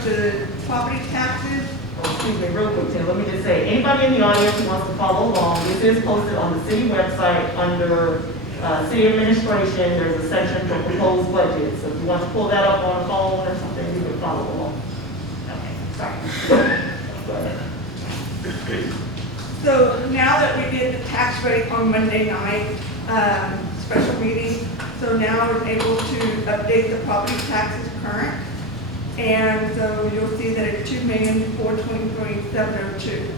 of the property taxes. Excuse me, real quick, Tim, let me just say, anybody in the audience who wants to follow along, this is posted on the city website under city administration. There's a section for proposed budget. So if you want to pull that up on a phone or something, you can follow along. Okay, sorry. Go ahead. So now that we did the tax rate on Monday night, special meeting, so now we're able to update the property taxes current. And so you'll see that it's $2,423,702.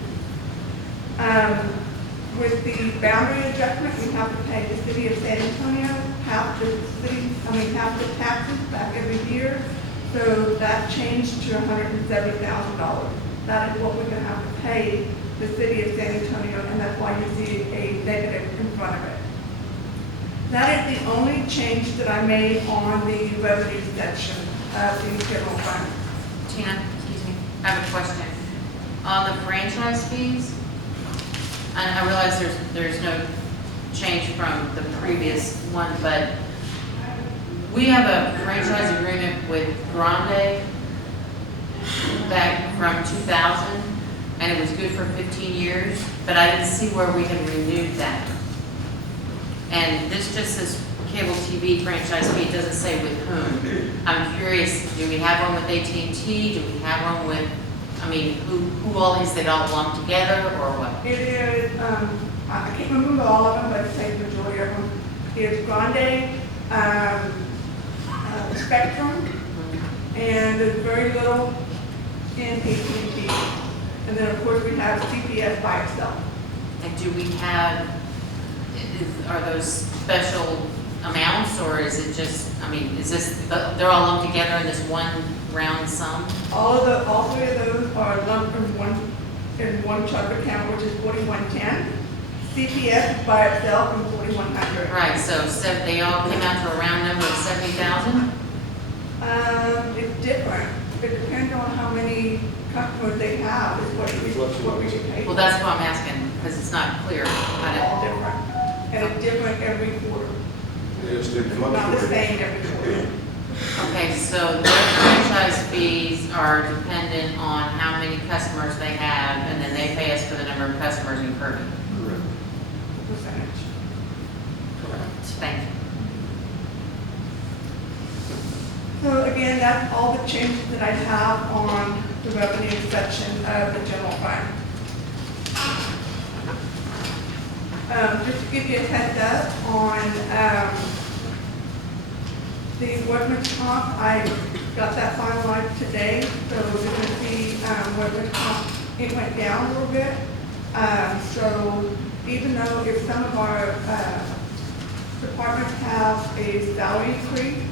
With the boundary adjustment, we have to pay the city of San Antonio half the taxes back every year. So that changed to $170,000. That is what we're going to have to pay the city of San Antonio, and that's why you see a negative in front of it. That is the only change that I made on the revenue section of the general fund. Tina, excuse me, I have a question. On the franchise fees, and I realize there's no change from the previous one, but we have a franchise agreement with Grande back from 2000, and it was good for 15 years, but I didn't see where we had renewed that. And this just says cable TV franchise fee, it doesn't say with whom. I'm curious, do we have one with AT&T? Do we have one with, I mean, who all is it all lumped together, or what? It is, I can't remember all of them, but I'd say the majority of them. It's Grande, Spectrum, and there's very little in AT&T. And then, of course, we have CPS by itself. And do we have, are those special amounts, or is it just, I mean, is this, they're all lumped together in this one round sum? All three of those are lumped in one chart account, which is 4110. CPS by itself is 4100. Right, so they all came out to a round number of 70,000? It's different. It depends on how many customers they have, is what we should pay. Well, that's what I'm asking, because it's not clear. All different. And it's different every quarter. Yes, they It's not the same every quarter. Okay, so their franchise fees are dependent on how many customers they have, and then they pay us for the number of customers in Kirby. Correct. Percentage. Correct. Thank you. So again, that's all the changes that I have on the revenue section of the general fund. Just to give you a heads up on the workman's comp, I got that finalized today, so we're going to see workman's comp, it went down a little bit. So even though if some of our departments have a salary increase,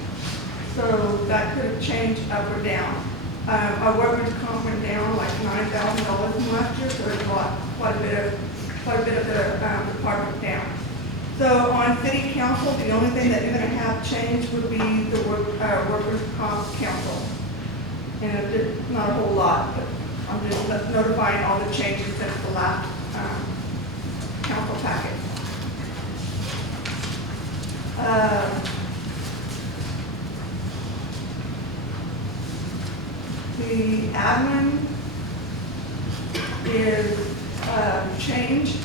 so that could have changed up or down. Our workman's comp went down like $9,000 from last year, so it's quite a bit of the department down. So on city council, the only thing that you're going to have changed would be the workers' comp council. And it's not a whole lot, but I'm just notifying all the changes since the last council packet. The admin is changed,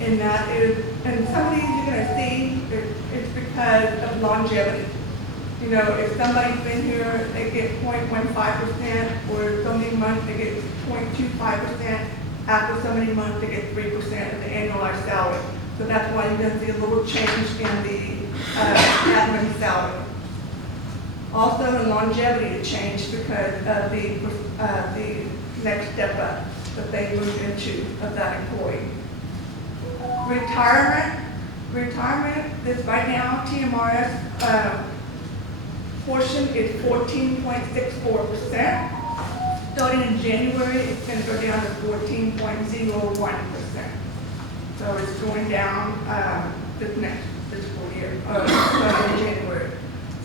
and that is, and some of these you're going to see, it's because of longevity. You know, if somebody's been here, they get 0.15%, or so many months they get 0.25%. After so many months, they get 3% of the annualized salary. So that's why you're going to see a little change in the admin salary. Also, the longevity changed because of the next step up that they moved into of that employee. Retirement, this right now, TMRS portion is 14.64%. Starting in January, it's going to go down to 14.01%. So it's going down this next fiscal year, starting in January.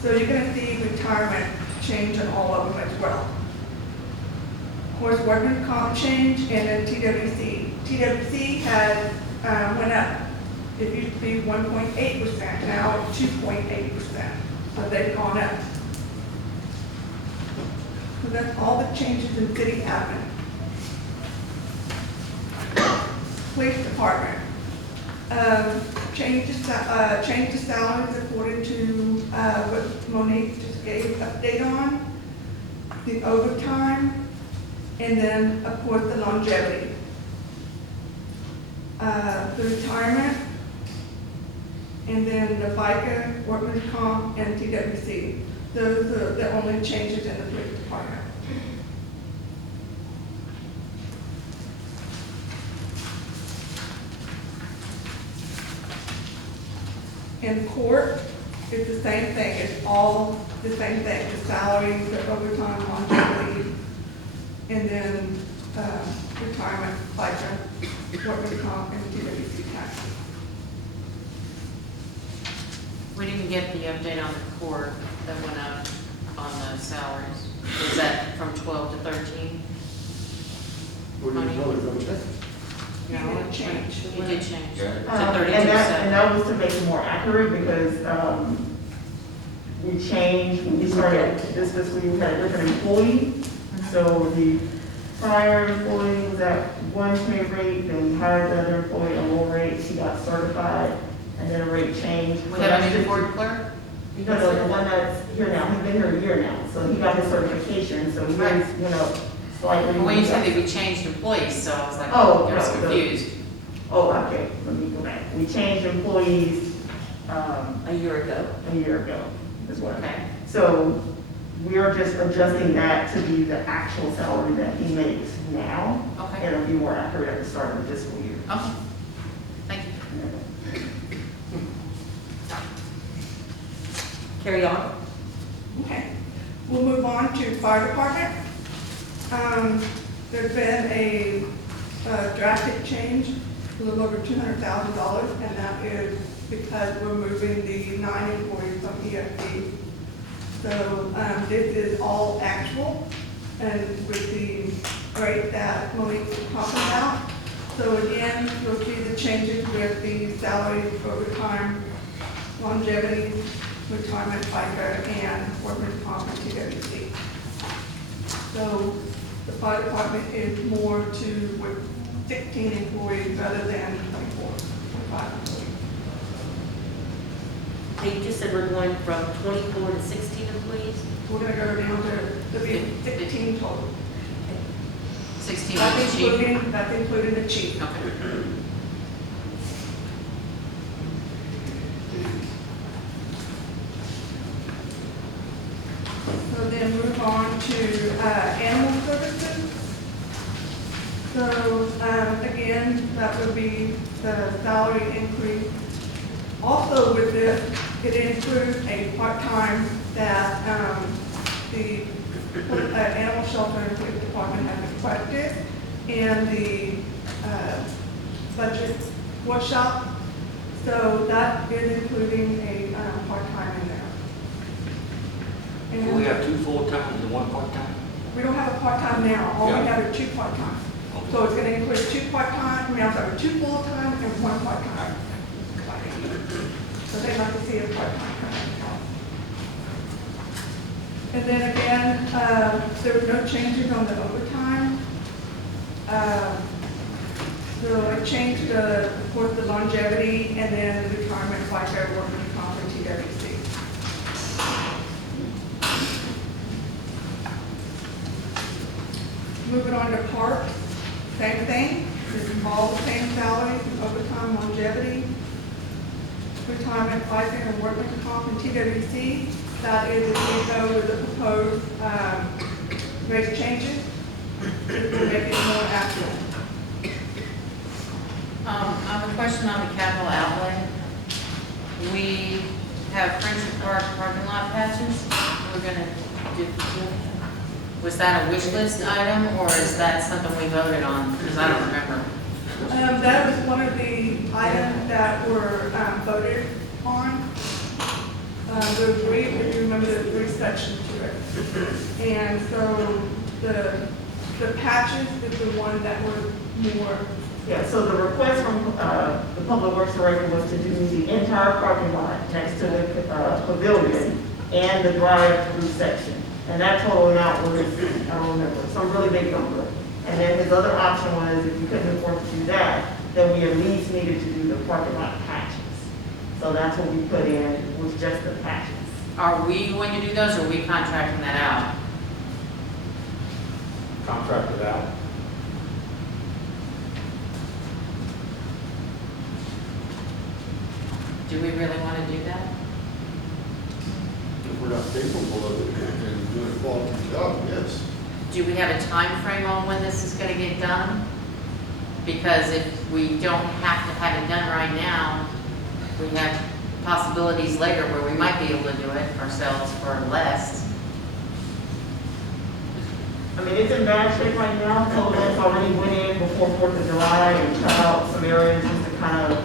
So you're going to see retirement change in all of them as well. Of course, workman's comp change, and then TWC. TWC has went up. It used to be 1.8%, now it's 2.8%. So they've gone up. So that's all the changes in city admin. Police department. Change the salaries according to what Monique just gave update on, the overtime, and then, of course, the longevity. The retirement, and then the FICA, workman's comp, and TWC. Those are the only changes in the police department. In court, it's the same thing, it's all the same thing, the salaries, the overtime, longevity, and then, retirement, FICA, workman's comp, and TWC taxes. We didn't get the update on the court that went up on the salaries. Was that from 12 to 13? It didn't change. It did change to And 32. that was to make it more accurate because, we changed, when we started this fiscal year, we had a different employee. So the prior employee was at one pay rate, then we hired the other employee at a lower rate, she got certified, and then a rate changed. We So have a that's new just- court clerk? No, no, the one that's here now, he's been here a year now, so he got his certification, so he's, slightly. When you said that we changed employees, so I was like, Oh, I was no, confused. Oh, okay, let me go back. We changed employees, A year ago. a year ago, is what. Okay. So we are just adjusting that to be the actual salary that he makes now. Okay. And it'll be more accurate at the start of the fiscal year. Okay. Thank you. Carry on. Okay, we'll move on to fire department. There's been a drastic change, a little over $200,000, and that is because we're moving the 9 employees from EFD. So this is all actual, and with the rate that Monique was talking about. So again, you'll see the changes with the salaries, overtime, longevity, retirement, FICA, and workman's comp and TWC. So the fire department is more to with 16 employees rather than 24, 25 employees. Okay, you just said we're going from 24 to 16 employees? We're gonna go down to be 16 total. 16 with the chief. That's including the chief. Okay. So then move on to animal services. So again, that would be the salary increase. Also with this, it includes a part-time that the animal shelter and police department has requested, and the budget workshop. So that is including a part-time in there. Do we have 2 full-time and 1 part-time? We don't have a part-time now, all we Yeah. have are 2 part-time. Okay. So it's gonna include 2 part-time, I mean, I'm sorry, 2 full-time and 1 part-time. So they'd like to see a part-time. And then again, there were no changes on the overtime. So I changed the, of course, the longevity and then the retirement, FICA, workman's comp, and TWC. Moving on to parks, same thing, it's all the same salaries, overtime, longevity, retirement, FICA, and workman's comp, and TWC. That is if we go with the proposed rate changes, it will make it more accurate. I have a question on the capital outlay. We have Friendship Park parking lot patches. We're gonna do, was that a wish list item, or is that something we voted on? Because I don't remember. That was one of the items that were voted on. There were 3, if you remember, there were 3 sections to it. And so the patches is the one that were more. Yeah, so the request from the Public Works Director was to do the entire parking lot next to the pavilion and the drive-through section. And that total amount was, I don't remember, some really big number. And then his other option was, if you couldn't afford to do that, then we at least needed to do the parking lot patches. So that's what we put in, was just the patches. Are we going to do those, or are we contracting that out? Contracted out. Do we really want to do that? If we're not capable of it and doing a quality job, yes. Do we have a time frame on when this is going to get done? Because if we don't have to have it done right now, we have possibilities later where we might be able to do it ourselves for less. I mean, it's in bad shape right now, so that's already went in before 4th of July and cut out some areas just to kind of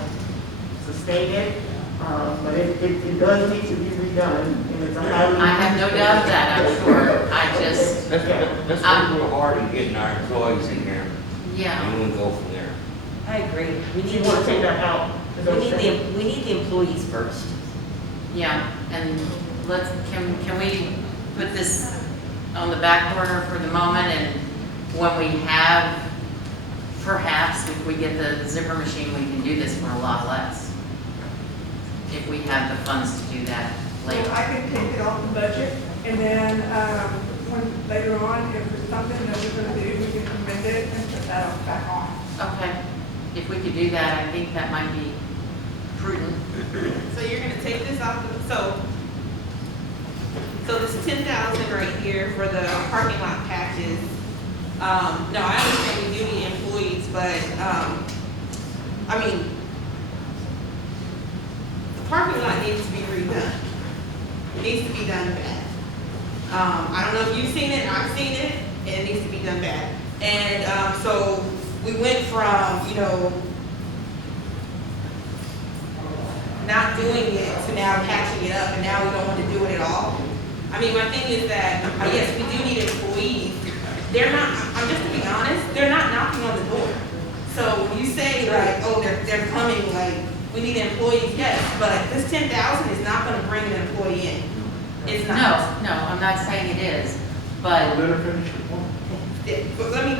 sustain it. But it does need to be redone, and it's a highly. I have no doubt of that, I'm sure. I just, Let's work real hard in getting our employees in here, yeah. and we'll go from there. I agree. We You need want to take that out? Is that okay? we need the employees first. Yeah, and can we put this on the back burner for the moment, and when we have, perhaps if we get the zipper machine, we can do this for a lot less. If we have the funds to do that So later. I can take it off the budget, and then, when, later on, if it's something that we're gonna do, we can amend it and put that back on. Okay, if we could do that, I think that might be prudent. So you're gonna take this off, so this 10,000 right here for the parking lot patches. No, I understand we do need employees, but, I mean, the parking lot needs to be redone. It needs to be done bad. I don't know if you've seen it, I've seen it, and it needs to be done bad. And, so we went from, not doing it to now patching it up, and now we don't want to do it at all. I mean, my thing is that, yes, we do need employees. They're not, I'm just to be honest, they're not knocking on the door. So when you say like, oh, they're coming, like, we need employees, yes, but this 10,000 is not gonna bring an employee in. It's not. No, I'm not saying it is, but Let her finish your point. But I mean,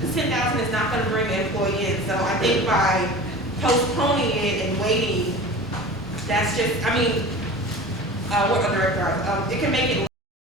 this 10,000 is not gonna bring an employee in, so I think by postponing it and waiting, that's just, I mean, what other, it can make it